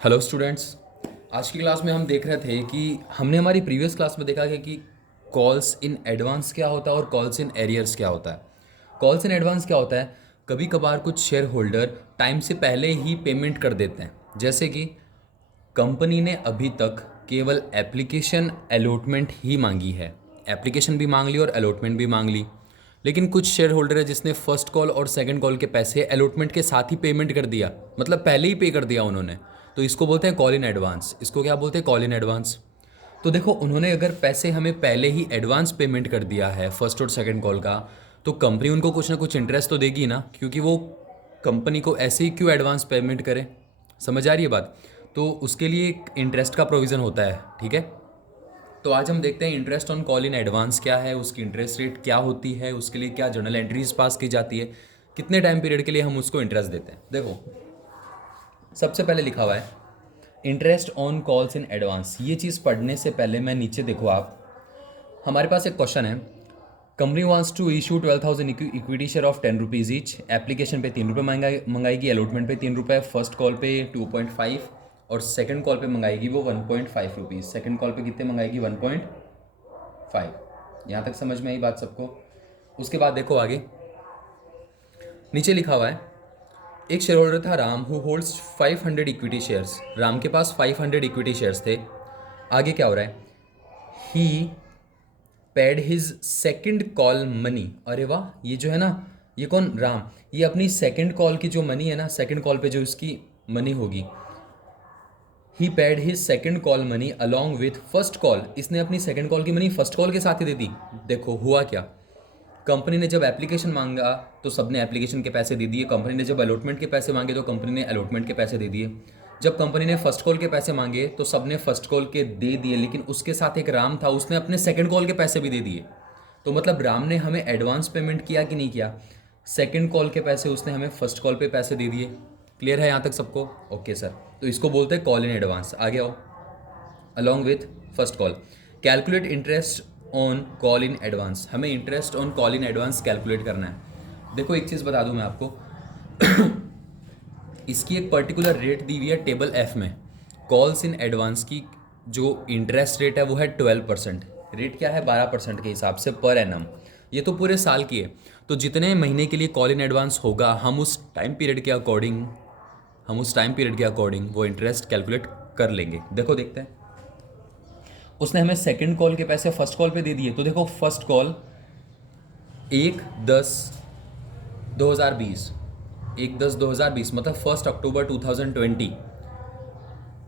Hello students. आज की class में हम देख रहे थे कि हमने हमारी प्रीवियस क्लास में देखा है कि कॉल्स इन एडवांस क्या होता है और कॉल्स इन एरियर्स क्या होता है। कॉल्स इन एडवांस क्या होता है? कभी कभार कुछ शेयर होल्डर टाइम से पहले ही पेमेंट कर देते हैं। जैसे कि कंपनी ने अभी तक केवल एप्लीकेशन अलॉटमेंट ही मांगी है, एप्लीकेशन भी मांग ली और अलॉटमेंट भी मांग ली। लेकिन कुछ शेयर होल्डर है जिसने फर्स्ट कॉल और सेकंड कॉल के पैसे अलॉटमेंट के साथ ही पेमेंट कर दिया, मतलब पहले ही पे कर दिया उन्होंने। तो इसको बोलते हैं कॉल इन एडवांस। इसको क्या बोलते हैं? Call in advance. तो देखो, उन्होंने अगर पैसे हमें पहले ही एडवांस पेमेंट कर दिया है फर्स्ट और सेकंड कॉल का, तो कंपनी उनको कुछ ना कुछ इंटरेस्ट तो देगी ना, क्योंकि वो कंपनी को ऐसे ही क्यों एडवांस पेमेंट करे। समझ आ रही है बात? तो उसके लिए एक इंटरेस्ट का प्रोविज़न होता है, ठीक है। तो आज हम देखते हैं interest on call in advance क्या है, उसकी इंटरेस्ट रेट क्या होती है, उसके लिए क्या जर्नल एंट्रीज पास की जाती है, कितने टाइम पीरियड के लिए हम उसको इंटरेस्ट देते हैं। देखो, सबसे पहले लिखा हुआ है interest on calls in advance. ये चीज़ पढ़ने से पहले मैं नीचे देखो, आप हमारे पास एक क्वेश्चन है। Company wants to issue 12,000 equity share of 10 rupees each. Application पे 3 रुपये मंगाएगी, अलॉटमेंट पे 3 रुपये, फर्स्ट कॉल पे 2.5 और सेकंड कॉल पे मंगाएगी वो 1.5 रुपीज़। सेकंड कॉल पे कितने मंगाएगी? 1.5। यहाँ तक समझ में आई बात सबको? उसके बाद देखो आगे, नीचे लिखा हुआ है एक शेयर होल्डर था Ram, who holds 500 equity shares. Ram के पास 500 इक्विटी शेयर्स थे। आगे क्या हो रहा है? He paid his second call money. अरे वाह, ये जो है ना, ये कौन? राम। ये अपनी सेकंड कॉल की जो मनी है ना, सेकंड कॉल पे जो इसकी मनी होगी, he paid his second call money along with first call. इसने अपनी सेकंड कॉल की मनी फर्स्ट कॉल के साथ ही दे दी। देखो हुआ क्या, कंपनी ने जब एप्लीकेशन मांगा तो सबने एप्लीकेशन के पैसे दे दिए। कंपनी ने जब अलॉटमेंट के पैसे मांगे तो कंपनी ने अलॉटमेंट के पैसे दे दिए। जब कंपनी ने फर्स्ट कॉल के पैसे मांगे तो सबने फर्स्ट कॉल के दे दिए, लेकिन उसके साथ एक राम था, उसने अपने सेकंड कॉल के पैसे भी दे दिए। तो मतलब राम ने हमें एडवांस पेमेंट किया कि नहीं किया? सेकंड कॉल के पैसे उसने हमें फर्स्ट कॉल पे पैसे दे दिए। क्लियर है यहाँ तक सबको? Okay sir. तो इसको बोलते हैं कॉल इन एडवांस। आगे आओ, along with first call. Calculate interest on call in advance. हमें interest on call in advance calculate करना है। देखो एक चीज़ बता दूं मैं आपको, इसकी एक पर्टिकुलर रेट दी हुई है टेबल एफ में। कॉल्स इन एडवांस की जो इंटरेस्ट रेट है वो है 12%। रेट क्या है? 12% के हिसाब से पर एनम। ये तो पूरे साल की है। तो जितने महीने के लिए कॉल इन एडवांस होगा, हम उस टाइम पीरियड के अकॉर्डिंग वो इंटरेस्ट कैलकुलेट कर लेंगे। देखो देखते हैं, उसने हमें सेकंड कॉल के पैसे फर्स्ट कॉल पे दे दिए। तो देखो, फर्स्ट कॉल 1/10/2020, 1/10/2020 मतलब 1 अक्टूबर 2020।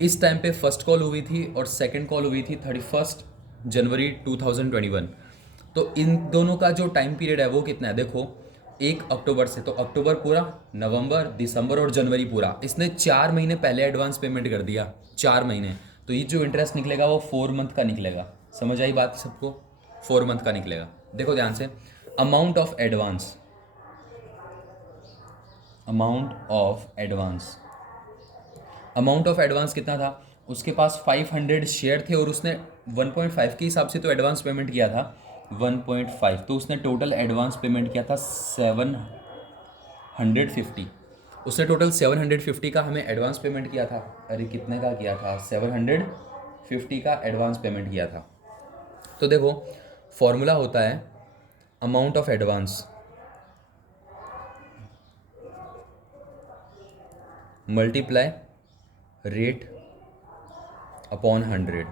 इस टाइम पे फर्स्ट कॉल हुई थी और सेकंड कॉल हुई थी 31 जनवरी 2021। तो इन दोनों का जो टाइम पीरियड है वो कितना है? देखो, 1 अक्टूबर से, तो अक्टूबर पूरा, नवंबर, दिसंबर और जनवरी पूरा। इसने 4 महीने पहले एडवांस पेमेंट कर दिया, 4 महीने। तो ये जो इंटरेस्ट निकलेगा वो 4 मंथ का निकलेगा। समझ आई बात सबको? 4 मंथ का निकलेगा। देखो ध्यान से, amount of advance, amount of advance, amount of advance कितना था? उसके पास 500 शेयर थे और उसने 1.5 के हिसाब से तो एडवांस पेमेंट किया था 1.5। तो उसने टोटल एडवांस पेमेंट किया था 750। उसने टोटल 750 का हमें एडवांस पेमेंट किया था। अरे कितने का किया था? 750 का एडवांस पेमेंट किया था। तो देखो, फॉर्मूला होता है amount of advance multiply rate upon 100,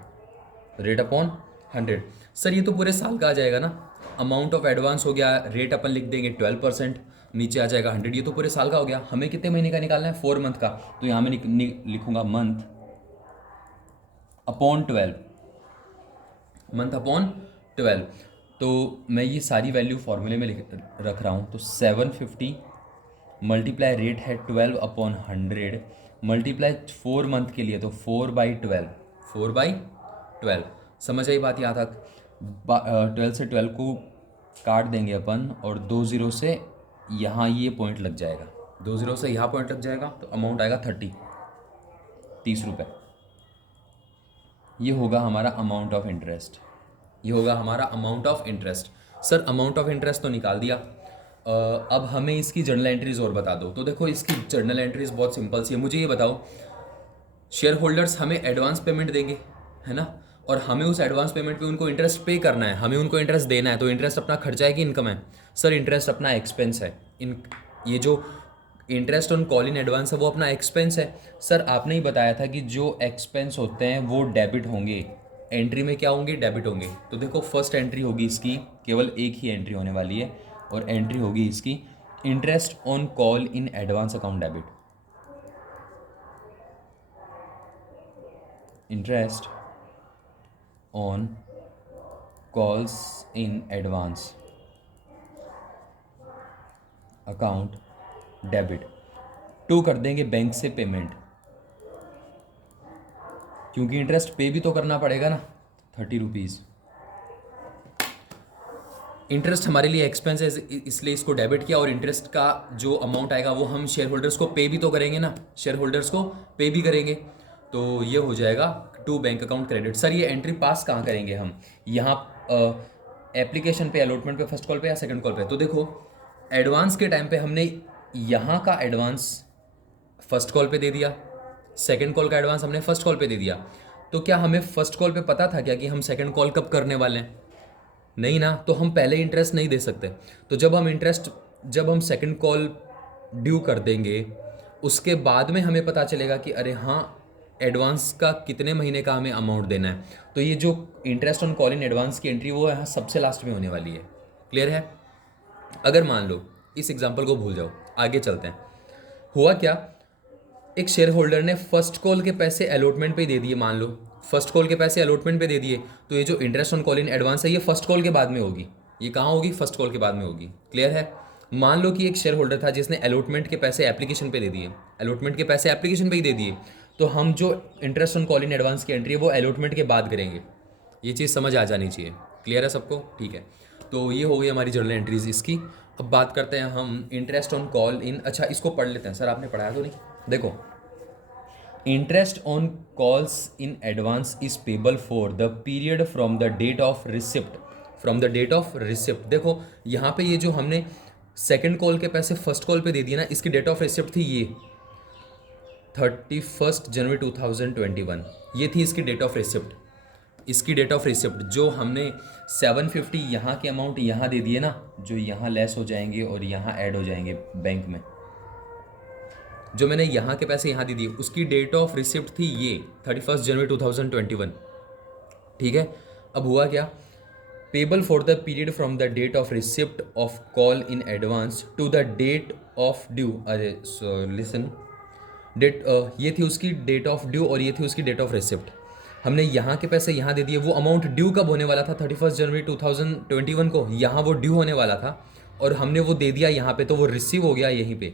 rate upon 100। Sir ये तो पूरे साल का आ जाएगा ना। अमाउंट ऑफ एडवांस हो गया, रेट अपन लिख देंगे 12%, नीचे आ जाएगा 100। ये तो पूरे साल का हो गया। हमें कितने महीने का निकालना है? 4 मंथ का। तो यहाँ मैं लिखूंगा मंथ अपॉन 12, मंथ अपॉन 12। तो मैं ये सारी वैल्यू फॉर्मूले में रख रहा हूँ। तो 750 मल्टीप्लाई रेट है 12/100 मल्टीप्लाई 4 मंथ के लिए, तो 4/12, 4/12। समझ आई बात यहाँ तक? 12 से 12 को काट देंगे अपन और 2 0 से यहाँ ये पॉइंट लग जाएगा, 2 0 से यहाँ पॉइंट लग जाएगा। तो अमाउंट आएगा 30 रुपये। ये होगा हमारा अमाउंट ऑफ इंटरेस्ट, ये होगा हमारा amount of interest. Sir amount of interest तो निकाल दिया, अब हमें इसकी जर्नल एंट्रीज और बता दो। तो देखो, इसकी जर्नल एंट्रीज बहुत सिंपल सी है। मुझे ये बताओ, शेयर होल्डर्स हमें एडवांस पेमेंट देंगे, है ना, और हमें उस एडवांस पेमेंट पे उनको इंटरेस्ट पे करना है, हमें उनको इंटरेस्ट देना है। तो इंटरेस्ट अपना खर्चा है कि इनकम है? सर इंटरेस्ट अपना एक्सपेंस है। इन ये जो interest on call in advance है वो अपना एक्सपेंस है। सर आपने ही बताया था कि जो एक्सपेंस होते हैं वो डेबिट होंगे, एंट्री में क्या होंगे? डेबिट होंगे। तो देखो फर्स्ट एंट्री होगी इसकी, केवल एक ही एंट्री होने वाली है, और एंट्री होगी इसकी interest on call in advance account debit. Interest on calls in advance account debit. To कर देंगे बैंक से पेमेंट, क्योंकि इंटरेस्ट पे भी तो करना पड़ेगा ना, 30 रुपीज़। इंटरेस्ट हमारे लिए एक्सपेंस है, इसलिए इसको डेबिट किया, और इंटरेस्ट का जो अमाउंट आएगा वो हम शेयर होल्डर्स को पे भी तो करेंगे ना, शेयर होल्डर्स को पे भी करेंगे। तो ये हो जाएगा to bank account credit. Sir ये एंट्री पास कहाँ करेंगे हम? यहाँ एप्लीकेशन पे, अलॉटमेंट पे, फर्स्ट कॉल पे या सेकंड कॉल पे? तो देखो एडवांस के टाइम पे हमने यहाँ का एडवांस फर्स्ट कॉल पे दे दिया, सेकंड कॉल का एडवांस हमने फर्स्ट कॉल पे दे दिया। तो क्या हमें फर्स्ट कॉल पे पता था क्या कि हम सेकंड कॉल कब करने वाले हैं? नहीं ना, तो हम पहले इंटरेस्ट नहीं दे सकते। तो जब हम सेकंड कॉल ड्यू कर देंगे, उसके बाद में हमें पता चलेगा कि अरे हाँ एडवांस का कितने महीने का हमें अमाउंट देना है। तो ये जो interest on call in advance की एंट्री वो यहाँ सबसे लास्ट में होने वाली है। क्लियर है? अगर मान लो इस एग्जाम्पल को भूल जाओ, आगे चलते हैं। हुआ क्या, एक शेयर होल्डर ने फर्स्ट कॉल के पैसे अलॉटमेंट पे दे दिए, मान लो फर्स्ट कॉल के पैसे अलॉटमेंट पे दे दिए, तो ये जो interest on call in advance है ये फर्स्ट कॉल के बाद में होगी। ये कहाँ होगी? फर्स्ट कॉल के बाद में होगी। क्लियर है? मान लो कि एक शेयर होल्डर था जिसने अलॉटमेंट के पैसे एप्लीकेशन पे दे दिए, अलॉटमेंट के पैसे एप्लीकेशन पे ही दे दिए, तो हम जो interest on call in advance की एंट्री है वो अलॉटमेंट के बाद करेंगे। ये चीज़ समझ आ जानी चाहिए। क्लियर है सबको? ठीक है, तो ये हो गई हमारी जर्नल एंट्रीज इसकी। अब बात करते हैं हम इंटरेस्ट ऑन कॉल इन, अच्छा इसको पढ़ लेते हैं। सर आपने पढ़ाया तो नहीं? देखो interest on calls in advance is payable for the period from the date of receipt, from the date of receipt. देखो यहाँ पे ये जो हमने सेकंड कॉल के पैसे फर्स्ट कॉल पे दे दिए ना, इसकी डेट ऑफ रिसिप्ट थी ये 31 जनवरी 2021, ये थी इसकी डेट ऑफ रिसिप्ट। इसकी डेट ऑफ रिसिप्ट जो हमने 750 यहाँ के अमाउंट यहाँ दे दिए ना, जो यहाँ लेस हो जाएंगे और यहाँ ऐड हो जाएंगे बैंक में, जो मैंने यहाँ के पैसे यहाँ दे दिए, उसकी डेट ऑफ रिसिप्ट थी ये 31 जनवरी 2021। ठीक है, अब हुआ क्या, payable for the period from the date of receipt of call in advance to the date of due. अरे लिसन, डेट ये थी उसकी डेट ऑफ ड्यू और ये थी उसकी डेट ऑफ रिसिप्ट। हमने यहाँ के पैसे यहाँ दे दिए, वो अमाउंट ड्यू कब होने वाला था? 31 जनवरी 2021 को, यहाँ वो ड्यू होने वाला था और हमने वो दे दिया यहाँ पे, तो वो रिसीव हो गया यहीं पे,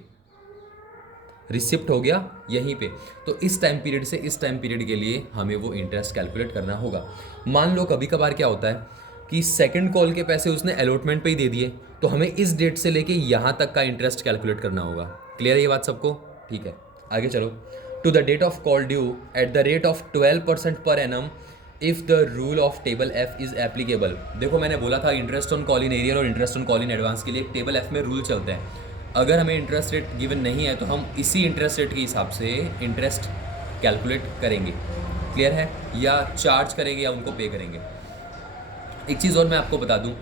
रिसिप्ट हो गया यहीं पे। तो इस टाइम पीरियड से इस टाइम पीरियड के लिए हमें वो इंटरेस्ट कैलकुलेट करना होगा। मान लो कभी कभार क्या होता है कि सेकंड कॉल के पैसे उसने अलॉटमेंट पे ही दे दिए, तो हमें इस डेट से लेके यहाँ तक का इंटरेस्ट कैलकुलेट करना होगा। क्लियर है ये बात सबको? ठीक है, आगे चलो। To the date of call due at the rate of 12% per annum if the rule of table F is applicable. देखो मैंने बोला था interest on call in arrear और interest on call in advance के लिए एक टेबल एफ में rule चलते हैं। अगर हमें इंटरेस्ट रेट गिवन नहीं है तो हम इसी इंटरेस्ट रेट के हिसाब से इंटरेस्ट कैलकुलेट करेंगे। क्लियर है? या चार्ज करेंगे या उनको पे करेंगे। एक चीज़ और मैं आपको बता दूं,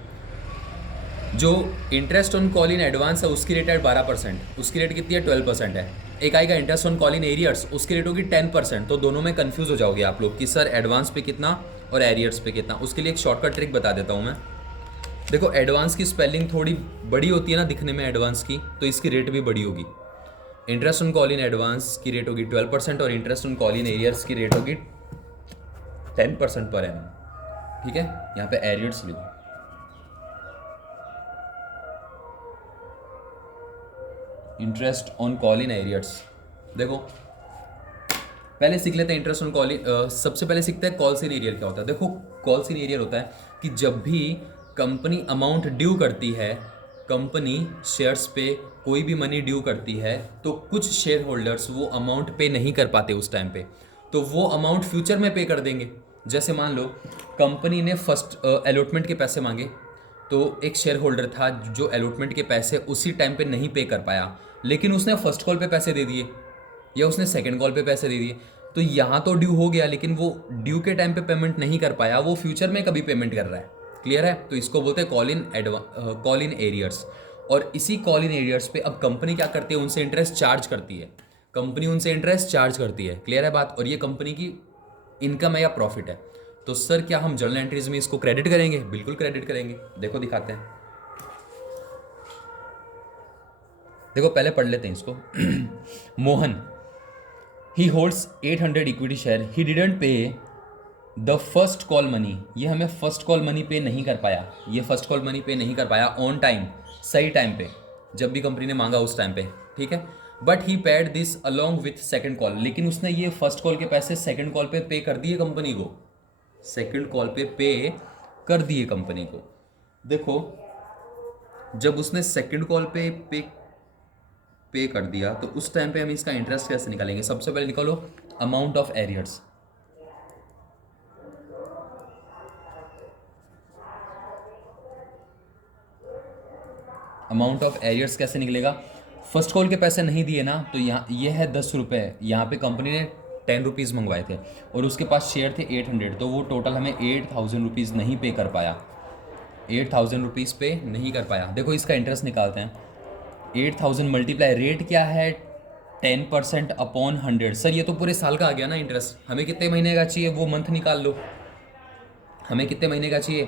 जो interest on call in advance है उसकी रेट है 12%, उसकी रेट कितनी है? 12% है। एक आएगा interest on call in arrears, उसकी रेट होगी 10%। तो दोनों में कंफ्यूज हो जाओगे आप लोग कि सर एडवांस पे कितना और एरियर्स पे कितना। उसके लिए एक शॉर्टकट ट्रिक बता देता हूँ मैं। देखो एडवांस की स्पेलिंग थोड़ी बड़ी होती है ना दिखने में एडवांस की, तो इसकी रेट भी बड़ी होगी। Interest on call in advance की रेट होगी 12% और interest on call in arrears की रेट होगी 10% पर एनम। ठीक है, यहाँ पे एरियर्स लिखो। Interest on call in arrears, देखो पहले सीख लेते हैं इंटरेस्ट ऑन कॉल इन। सबसे पहले सीखते हैं कॉल्स इन एरियर क्या होता है। देखो कॉल्स इन एरियर होता है कि जब भी कंपनी अमाउंट ड्यू करती है, कंपनी शेयर्स पे कोई भी मनी ड्यू करती है, तो कुछ शेयर होल्डर्स वो अमाउंट पे नहीं कर पाते उस टाइम पे, तो वो अमाउंट फ्यूचर में पे कर देंगे। जैसे मान लो कंपनी ने फर्स्ट अलॉटमेंट के पैसे मांगे, तो एक शेयर होल्डर था जो अलॉटमेंट के पैसे उसी टाइम पे नहीं पे कर पाया, लेकिन उसने फर्स्ट कॉल पे पैसे दे दिए या उसने सेकंड कॉल पे पैसे दे दिए, तो यहाँ तो ड्यू हो गया, लेकिन वो ड्यू के टाइम पे पेमेंट नहीं कर पाया, वो फ्यूचर में कभी पेमेंट कर रहा है। क्लियर है? तो इसको बोलते हैं कॉल इन एरियर्स। और इसी कॉल इन एरियर्स पे अब कंपनी क्या करती है, उनसे इंटरेस्ट चार्ज करती है। कंपनी उनसे इंटरेस्ट चार्ज करती है। क्लियर है बात? और ये कंपनी की इनकम है या प्रॉफिट है। तो सर क्या हम जर्नल एंट्रीज में इसको क्रेडिट करेंगे? बिल्कुल क्रेडिट करेंगे। देखो दिखाते हैं। देखो पहले पढ़ लेते हैं इसको। मोहन, ही holds 800 equity share, he didn't पे द फर्स्ट कॉल मनी। ये हमें फर्स्ट कॉल मनी पे नहीं कर पाया, ये फर्स्ट कॉल मनी पे नहीं कर पाया ऑन टाइम, सही टाइम पे, जब भी कंपनी ने मांगा उस टाइम पे। ठीक है? But he paid this along with second call. लेकिन उसने ये फर्स्ट कॉल के पैसे सेकंड कॉल पे कर दिए कंपनी को, सेकंड कॉल पे कर दिए कंपनी को। देखो जब उसने सेकंड कॉल पे कर दिया, तो उस टाइम पे हम इसका इंटरेस्ट कैसे निकालेंगे? सबसे पहले निकालो amount of arrears. Amount of arrears कैसे निकलेगा? फर्स्ट कॉल के पैसे नहीं दिए ना, तो यहाँ ये है 10 रुपये, यहाँ पे कंपनी ने 10 रुपीज़ मंगवाए थे और उसके पास शेयर थे 800, तो वो टोटल हमें 8000 रुपीज़ नहीं पे कर पाया, 8000 रुपीज़ पे नहीं कर पाया। देखो इसका इंटरेस्ट निकालते हैं। 8000 मल्टीप्लाई, रेट क्या है? 10% अपॉन 100। सर ये तो पूरे साल का आ गया ना इंटरेस्ट। हमें कितने महीने का चाहिए वो मंथ निकाल लो। हमें कितने महीने का चाहिए?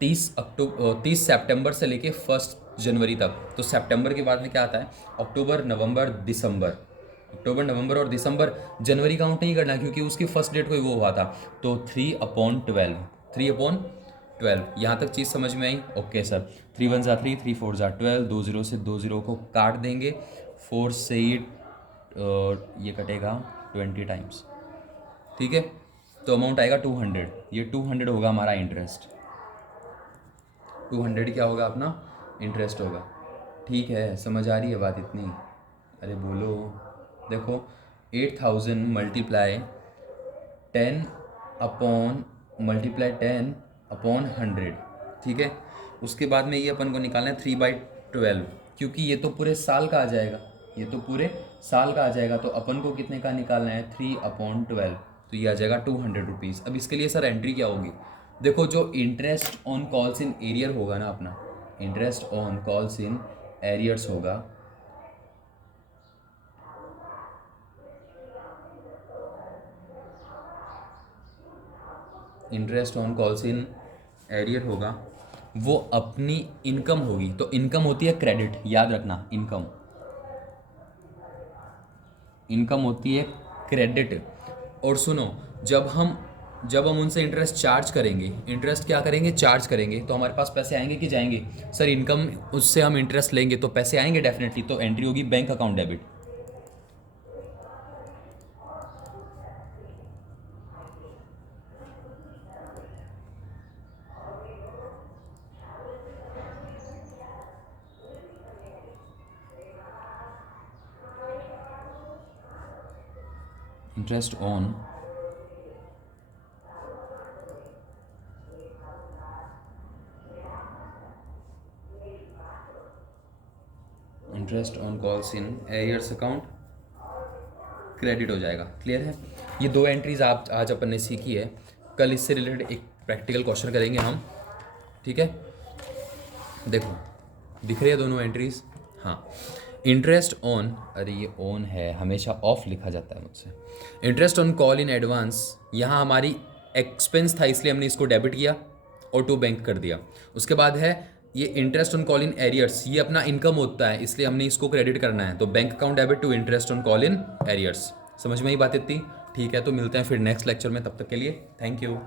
30 सितंबर से लेके 1 जनवरी तक। तो सितंबर के बाद में क्या आता है? अक्टूबर, नवंबर, दिसंबर। अक्टूबर, नवंबर और दिसंबर। जनवरी काउंट नहीं करना क्योंकि उसकी फर्स्ट डेट को ही वो हुआ था। तो 3/12, 3/12। यहाँ तक चीज़ समझ में आई? Okay sir. 3 1 ज़ा 3, 3 4 ज़ा 12, 2 0 से 2 0 को काट देंगे, 4 से ये कटेगा 20 टाइम्स। ठीक है? तो अमाउंट आएगा 200। ये 200 होगा हमारा इंटरेस्ट। 200 क्या होगा अपना? इंटरेस्ट होगा। ठीक है, समझ आ रही है बात इतनी? अरे बोलो। देखो 8000 मल्टीप्लाई 10/100। ठीक है? उसके बाद में ये अपन को निकालना है 3/12, क्योंकि ये तो पूरे साल का आ जाएगा, ये तो पूरे साल का आ जाएगा। तो अपन को कितने का निकालना है? 3/12। तो ये आ जाएगा 200 रुपीज़। अब इसके लिए सर एंट्री क्या होगी? देखो जो interest on calls in arrear होगा ना अपना, interest on calls in arrears होगा, interest on calls in arrear होगा, वो अपनी इनकम होगी। तो इनकम होती है क्रेडिट, याद रखना। इनकम होती है क्रेडिट। और सुनो, जब हम उनसे इंटरेस्ट चार्ज करेंगे, इंटरेस्ट क्या करेंगे? चार्ज करेंगे, तो हमारे पास पैसे आएंगे कि जाएंगे? सर इनकम, उससे हम इंटरेस्ट लेंगे तो पैसे आएंगे डेफिनेटली। तो एंट्री होगी bank account debit. Interest on calls in arrears account credit हो जाएगा। क्लियर है? ये 2 एंट्रीज आप आज अपन ने सीखी है। कल इससे रिलेटेड एक प्रैक्टिकल क्वेश्चन करेंगे हम। ठीक है? देखो दिख रही है दोनों एंट्रीज? हाँ। इंटरेस्ट ऑन, अरे ये ऑन है, हमेशा ऑफ लिखा जाता है मुझसे। Interest on call in advance, यहाँ हमारी एक्सपेंस था इसलिए हमने इसको डेबिट किया और टू बैंक कर दिया। उसके बाद है ये interest on call in arrears, ये अपना इनकम होता है इसलिए हमने इसको क्रेडिट करना है। तो bank account debit to interest on call in arrears. समझ में ही बात इतनी? ठीक है, तो मिलते हैं फिर नेक्स्ट लेक्चर में। तब तक के लिए थैंक यू।